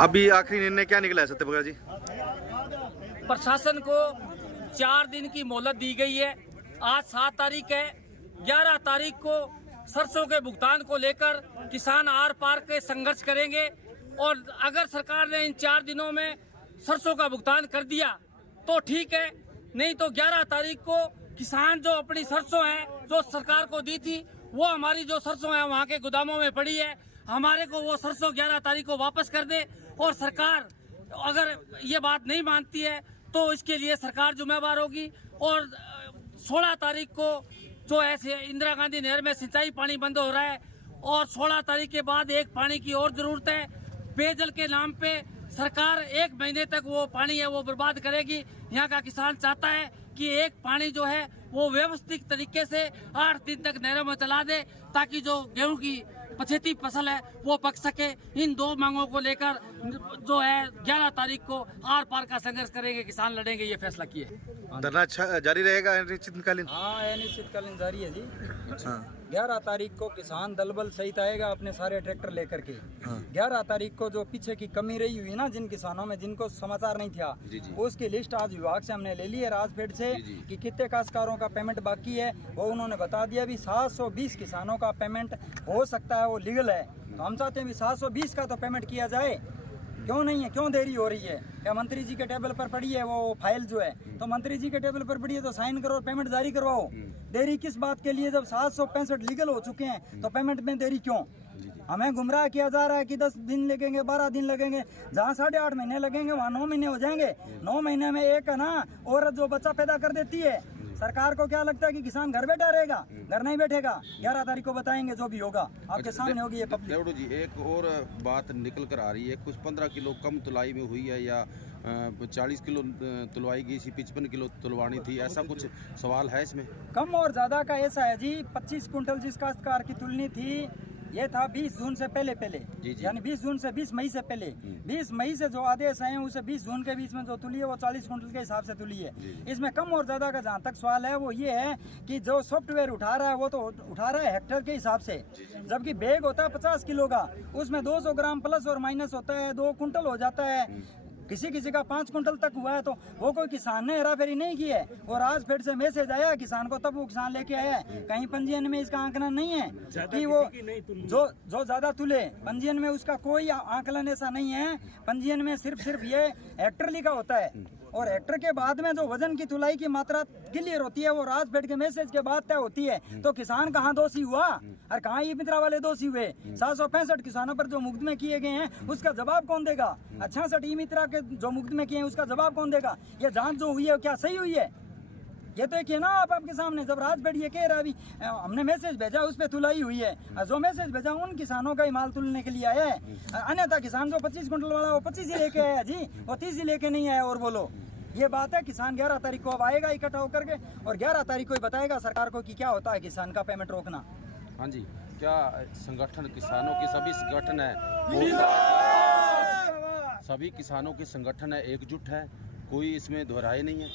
अभी आखिरी निर्णय क्या निकला है सत्यप्रकाश जी? प्रशासन को 4 दिन की मोहलत दी गई है। आज 7 तारीख है। 11 तारीख को सरसों के भुगतान को लेकर किसान आर पार के संघर्ष करेंगे और अगर सरकार ने इन 4 दिनों में सरसों का भुगतान कर दिया तो ठीक है, नहीं तो 11 तारीख को किसान जो अपनी सरसों है जो सरकार को दी थी वो हमारी जो सरसों है वहाँ के गोदामों में पड़ी है, हमारे को वो सरसों 11 तारीख को वापस कर दे। और सरकार अगर ये बात नहीं मानती है तो इसके लिए सरकार जिम्मेवार होगी। और 16 तारीख को जो ऐसे इंदिरा गांधी नहर में सिंचाई पानी बंद हो रहा है और 16 तारीख के बाद एक पानी की और जरूरत है। पेयजल के नाम पे सरकार 1 महीने तक वो पानी है वो बर्बाद करेगी। यहाँ का किसान चाहता है कि एक पानी जो है वो व्यवस्थित तरीके से 8 दिन तक नहरों में चला दे ताकि जो गेहूं की पछेती फसल है वो पक सके। इन 2 मांगों को लेकर जो है 11 तारीख को आर पार का संघर्ष करेंगे, किसान लड़ेंगे, ये फैसला किए। धरना जारी रहेगा अनिश्चितकालीन? हाँ, अनिश्चितकालीन जारी है जी। हाँ। 11 तारीख को किसान दल बल सहित आएगा अपने सारे ट्रैक्टर लेकर के। 11 तारीख को जो पीछे की कमी रही हुई ना जिन किसानों में जिनको समाचार नहीं था उसकी लिस्ट आज विभाग से हमने ले ली है राजफेड से कि कितने काश्तकारों का पेमेंट बाकी है वो उन्होंने बता दिया। भी 720 किसानों का पेमेंट हो सकता है, वो लीगल है। तो हम चाहते हैं भी 720 का तो पेमेंट किया जाए। क्यों नहीं है, क्यों देरी हो रही है? क्या मंत्री जी के टेबल पर पड़ी है वो फाइल जो है, तो मंत्री जी के टेबल पर पड़ी है तो साइन करो, पेमेंट जारी करवाओ। देरी किस बात के लिए? जब 765 लीगल हो चुके हैं तो पेमेंट में देरी क्यों? हमें गुमराह किया जा रहा है कि 10 दिन लगेंगे, 12 दिन लगेंगे। जहाँ 8.5 महीने लगेंगे वहाँ 9 महीने हो जाएंगे। 9 महीने में एक है ना औरत जो बच्चा पैदा कर देती है, सरकार को क्या लगता है कि किसान घर बैठा रहेगा? घर नहीं बैठेगा। 11 तारीख को बताएंगे जो भी होगा, आपके सामने होगी ये पब्लिक। देवड़ू जी, एक और बात निकल कर आ रही है, कुछ 15 किलो कम तुलाई में हुई है या 40 किलो तुलवाई गई थी, 55 किलो तुलवानी थी, ऐसा कुछ सवाल है इसमें? कम और ज्यादा का ऐसा है जी, 25 कुंटल जिस काश्तकार की तुलनी थी ये था 20 जून से पहले यानी 20 जून से 20 मई से पहले। 20 मई से जो आदेश आए हैं उसे 20 जून के बीच में जो तुली है वो 40 कुंटल के हिसाब से तुली है। इसमें कम और ज्यादा का जहाँ तक सवाल है वो ये है कि जो सॉफ्टवेयर उठा रहा है वो तो उठा रहा है हेक्टेयर के हिसाब से, जबकि बैग होता है 50 किलो का, उसमें 200 ग्राम प्लस और माइनस होता है, 2 कुंटल हो जाता है। किसी किसी का 5 कुंटल तक हुआ है तो वो कोई किसान ने हेराफेरी नहीं की है। और आज फिर से मैसेज आया किसान को, तब वो किसान लेके आया है। कहीं पंजीयन में इसका आंकलन नहीं है कि वो जो ज्यादा तुले, पंजीयन में उसका कोई आंकलन ऐसा नहीं है। पंजीयन में सिर्फ ये हेक्टर लिखा होता है और हेक्टर के बाद में जो वजन की तुलाई की मात्रा क्लियर होती है वो राजफेड के मैसेज के बाद तय होती है। तो किसान कहाँ दोषी हुआ और कहाँ ई मित्रा वाले दोषी हुए? 765 किसानों पर जो मुकदमे किए गए हैं उसका जवाब कौन देगा? 66 ई मित्रा के जो मुकदमे किए हैं उसका जवाब कौन देगा? ये जांच जो हुई है क्या सही हुई है? ये तो देखिए ना आप आपके सामने, जब राजफेड ये कह रहा है अभी हमने मैसेज भेजा उस पर तुलाई हुई है, जो मैसेज भेजा उन किसानों का ही माल तुलने के लिए आया है। अन्यथा किसान जो 25 कुंटल वाला वो 25 ही लेके आया जी, वो 30 ही लेके नहीं आया। और बोलो ये बात है, किसान 11 तारीख को अब आएगा इकट्ठा होकर के और 11 तारीख को ही बताएगा सरकार को कि क्या होता है किसान का पेमेंट रोकना। हाँ जी, क्या संगठन किसानों के सभी संगठन है, सभी किसानों के संगठन है, एकजुट है, कोई इसमें दोहराए नहीं है?